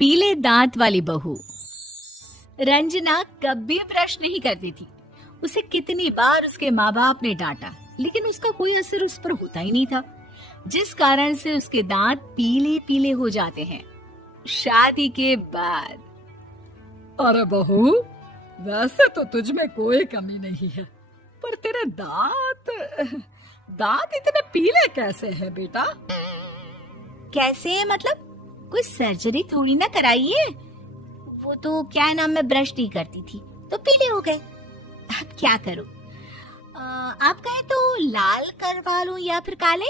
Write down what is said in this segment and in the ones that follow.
पीले दांत वाली बहू। रंजना कभी ब्रश नहीं करती थी। उसे कितनी बार उसके माँ बाप ने डांटा, लेकिन उसका कोई असर उस पर होता ही नहीं था, जिस कारण से उसके दांत पीले पीले हो जाते हैं। शादी के बाद। अरे बहू, वैसे तो तुझ में कोई कमी नहीं है, पर तेरे दांत इतने पीले कैसे हैं बेटा? कैसे मतलब? कोई सर्जरी थोड़ी ना कराइए। वो तो क्या नाम, मैं ब्रश नहीं करती थी तो पीले हो गए। अब क्या करूं? आप कहें तो लाल करवा लूं या फिर काले?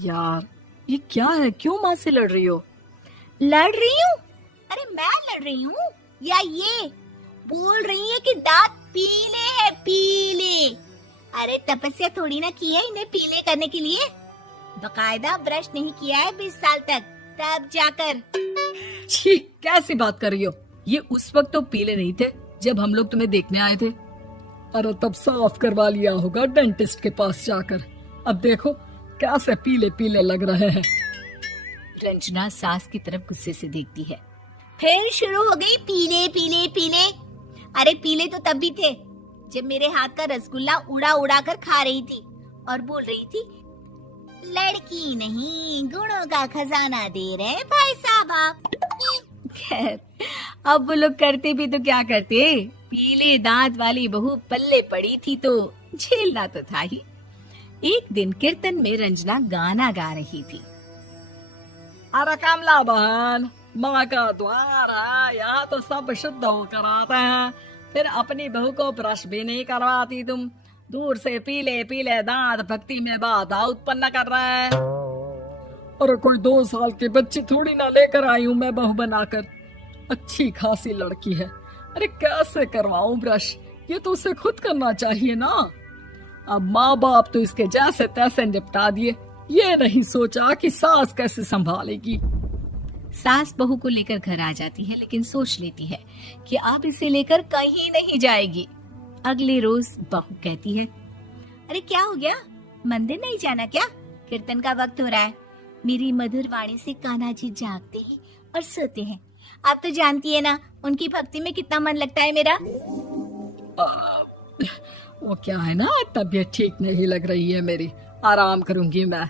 यार ये क्या है, क्यों माँ से लड़ रही हो? लड़ रही हूँ? अरे मैं लड़ रही हूँ या ये बोल रही है कि दांत पीले हैं, पीले। अरे तपस्या थोड़ी ना की है इन्हें पीले करने के लिए। बकायदा ब्रश नहीं किया है 20 साल तक, तब जाकर। छी, कैसी बात कर रही हो? ये उस वक्त तो पीले नहीं थे जब हम लोग तुम्हें देखने आए थे। अरे तब साफ करवा लिया होगा डेंटिस्ट के पास जाकर। अब देखो कैसे पीले पीले लग रहे हैं। रंजना सास की तरफ गुस्से से देखती है। फिर शुरू हो गई पीले पीले पीले। अरे पीले तो तब भी थे जब मेरे हाथ का रसगुल्ला उड़ा उड़ा कर खा रही थी और बोल रही थी, लड़की नहीं गुणों का खजाना दे रहे भाई साहब आप। खैर, अब वो लोग करते भी तो क्या करते, पीले दांत वाली बहू पल्ले पड़ी थी तो झेलना तो था ही। एक दिन कीर्तन में रंजना गाना गा रही थी। अरे कमला बहन, माँ का द्वार है, यहाँ तो सब शुद्ध होकर आते हैं, फिर अपनी बहू को ब्रश भी नहीं करवाती तुम। दूर से पीले पीले दांत भक्ति में बाधा उत्पन्न कर रहे हैं। अरे कोई 2 साल के बच्चे थोड़ी ना लेकर आई हूँ मैं बहू बनाकर। अच्छी खासी लड़की है, अरे कैसे करवाऊं ब्रश? ये तो उसे खुद करना चाहिए ना। अब माँ बाप तो इसके जैसे तैसे निपटा दिए, ये नहीं सोचा कि सास कैसे संभालेगी। सास बहू को लेकर घर आ जाती है, लेकिन सोच लेती है कि अब इसे लेकर कहीं नहीं जाएगी। अगले रोज बहू कहती है, अरे क्या हो गया, मंदिर नहीं जाना क्या? कीर्तन का वक्त हो रहा है। मेरी मधुर वाणी से कान्हा जी जागते हैं और सोते हैं। आप तो जानती है ना उनकी भक्ति में कितना मन लगता है मेरा। वो क्या है ना, तबीयत ठीक नहीं लग रही है मेरी, आराम करूंगी मैं।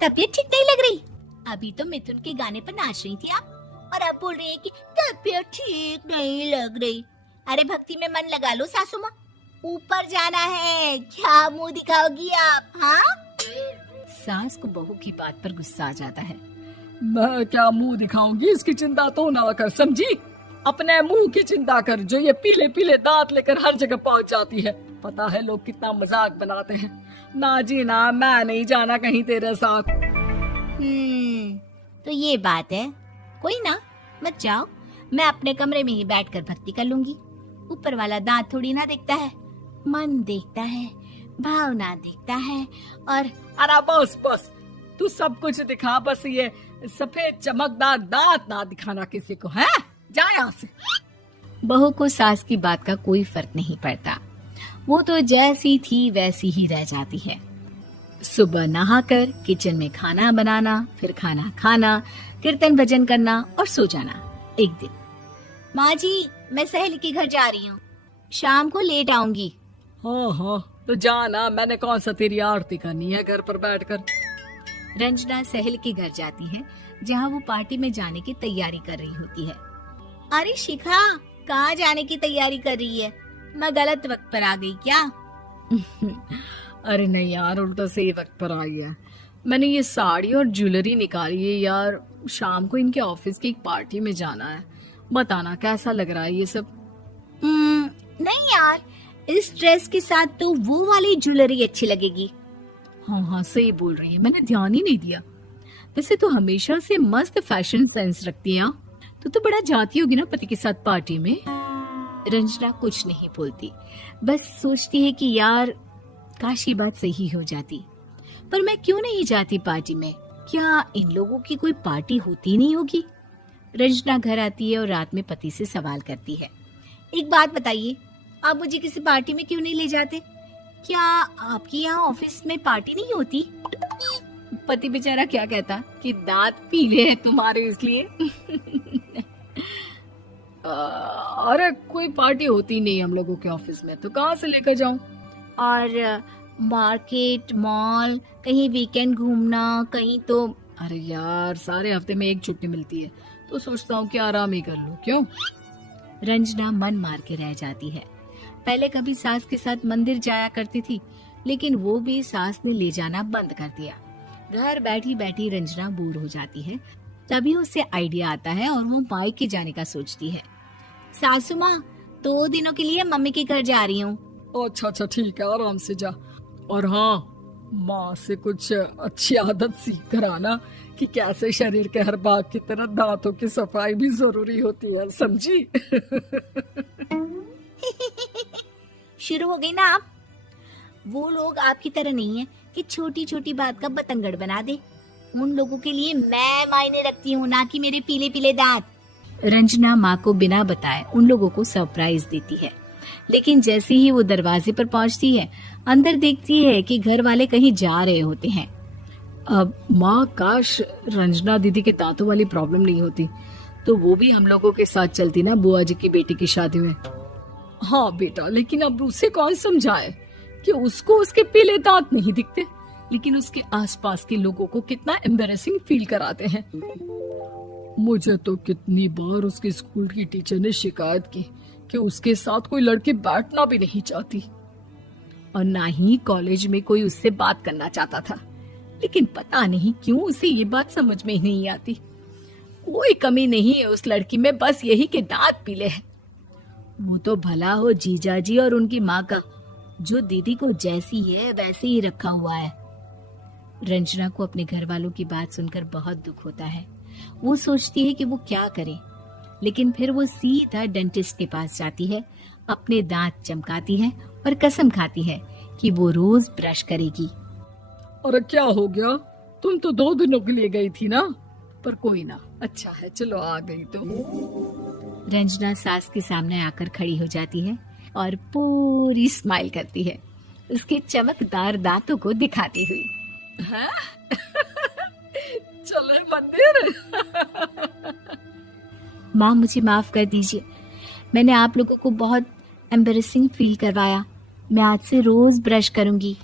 तबीयत ठीक नहीं लग रही? अभी तो मिथुन के गाने पर नाच रही थी आप, और अब बोल रही है कि तबीयत ठीक नहीं लग रही। अरे भक्ति में मन लगा लो सासू माँ, ऊपर जाना है, क्या मुंह दिखाओगी आप? हाँ? सास को बहू की बात पर गुस्सा आ जाता है। मैं क्या मुंह दिखाऊंगी, इसकी चिंता तो ना कर, समझी? अपने मुंह की चिंता कर, जो ये पीले पीले दांत लेकर हर जगह पहुंच जाती है। पता है लोग कितना मजाक बनाते हैं। ना जी ना, मैं नहीं जाना कहीं तेरे साथ। तो ये बात है। कोई ना, मत जाओ, मैं अपने कमरे में ही बैठकर भक्ति कर लूंगी। ऊपर वाला दांत थोड़ी ना देखता है, मन देखता है, भावना देखता है। और अरे बस बस, तू सब कुछ दिखा, बस ये सफेद चमकदार दांत ना दिखाना किसी को, है? जा यहाँ से। बहू को सास की बात का कोई फर्क नहीं पड़ता, वो तो जैसी थी वैसी ही रह जाती है। सुबह नहाकर किचन में खाना बनाना, फिर खाना खाना, कीर्तन भजन करना और सो जाना। एक दिन, माँ जी मैं सहेली के घर जा रही हूँ, शाम को लेट आऊंगी। हाँ हाँ तो जाना, मैंने कौन सा तेरी आरती करनी है घर पर बैठकर। रंजना सहेली के घर जाती है, जहाँ वो पार्टी में जाने की तैयारी कर रही होती है। अरे शिखा, कहाँ जाने की तैयारी कर रही है? मैं गलत वक्त पर आ गई क्या? अरे नहीं यार, उल्टा सही वक्त पर आई है। मैंने ये साड़ी और ज्वेलरी निकाली है यार, शाम को इनके ऑफिस की एक पार्टी में जाना है। बताना कैसा लग रहा है ये सब? नहीं यार, इस ड्रेस के साथ तो वो वाली ज्वेलरी अच्छी लगेगी। हाँ हाँ सही बोल रही है, मैंने ध्यान ही नहीं दिया। वैसे तो हमेशा से मस्त फैशन सेंस रखती है। तो बड़ा जाती होगी ना पति के साथ पार्टी में। रंजना कुछ नहीं बोलती, बस सोचती है कि यार काश ये बात सही हो जाती, पर मैं क्यों नहीं जाती पार्टी में? क्या इन लोगों की कोई पार्टी होती नहीं होगी? रंजना घर आती है और रात में पति से सवाल करती है, एक बात बताइए, आप मुझे किसी पार्टी में क्यों नहीं ले जाते? क्या आपके यहाँ ऑफिस में पार्टी नहीं होती? पति बेचारा क्या कहता कि दांत पीले हैं तुम्हारे इसलिए। अरे कोई पार्टी होती नहीं हम लोगों के ऑफिस में, तो कहाँ से लेकर जाऊं? और मार्केट, मॉल, कहीं वीकेंड घूमना, कहीं तो। अरे यार सारे हफ्ते में एक छुट्टी मिलती है, तो सोचता हूँ कि आराम ही कर लूं। क्यों? रंजना मन मार के रह जाती है। पहले कभी सास के साथ मंदिर जाया करती थी, लेकिन वो भी सास ने ले जाना बंद कर दिया। घर बैठी बैठी रंजना बोर हो जाती है। तभी उसे आइडिया आता है और वो मायके जाने का सोचती है। सासू माँ, 2 दिनों के लिए मम्मी के घर जा रही हूँ। अच्छा अच्छा ठीक है, आराम से जा। और हाँ, माँ से कुछ अच्छी आदत सीख कर आना कि कैसे शरीर के हर भाग की तरह दांतों की सफाई भी जरूरी होती है, समझी? शुरू हो गई ना आप। वो लोग आपकी तरह नहीं है कि छोटी छोटी बात का बतंगड़ बना दे। उन लोगों के लिए मैं मायने रखती हूँ, ना कि मेरे पीले पीले दांत। रंजना माँ को बिना बताए उन लोगों को सरप्राइज देती है, लेकिन जैसे ही वो दरवाजे पर पहुंचती है, अंदर देखती है कि घर वाले कहीं जा रहे होते हैं। अब माँ, काश रंजना दीदी के दांतों वाली प्रॉब्लम नहीं होती, तो वो भी हम लोगों के साथ चलती ना बुआ जी की बेटी की शादी में। हाँ बेटा, लेकिन अब उसे कौन समझाए कि उसको उसके पीले दांत नहीं दिखते, लेकिन उसके आसपास के लोगों को कितना एम्बैरेसिंग फील कराते हैं। मुझे तो कितनी बार उसके स्कूल की टीचर ने शिकायत की कि उसके साथ कोई लड़की बैठना भी नहीं चाहती, और ना ही कॉलेज में कोई उससे बात करना चाहता था। लेकिन पता नहीं क्यों उसे ये बात समझ में ही नहीं आती। कोई कमी नहीं है उस लड़की में, बस यही कि दांत पीले हैं। वो तो भला हो जीजा जी और उनकी माँ का, जो दीदी को जैसी है वैसे ही रखा हुआ है। रंजना को अपने घर वालों की बात सुनकर बहुत दुख होता है। वो सोचती है कि वो क्या करे, लेकिन फिर वो सीधा डेंटिस्ट के पास जाती है, अपने दांत चमकाती है और कसम खाती है कि वो रोज ब्रश करेगी। अरे क्या हो गया? तुम तो 2 दिनों के लिए गई थी ना। पर कोई ना, अच्छा है, चलो आ गई तो। रंजना सास के सामने आकर खड़ी हो जाती है और पूरी स्माइल करती है, उसके चमकदार दांतों को दिखाती हुई। हैं? चले मंदिर? माँ, मुझे माफ कर दीजिए, मैंने आप लोगों को बहुत एम्बैरेसिंग फील करवाया। मैं आज से रोज ब्रश करूंगी।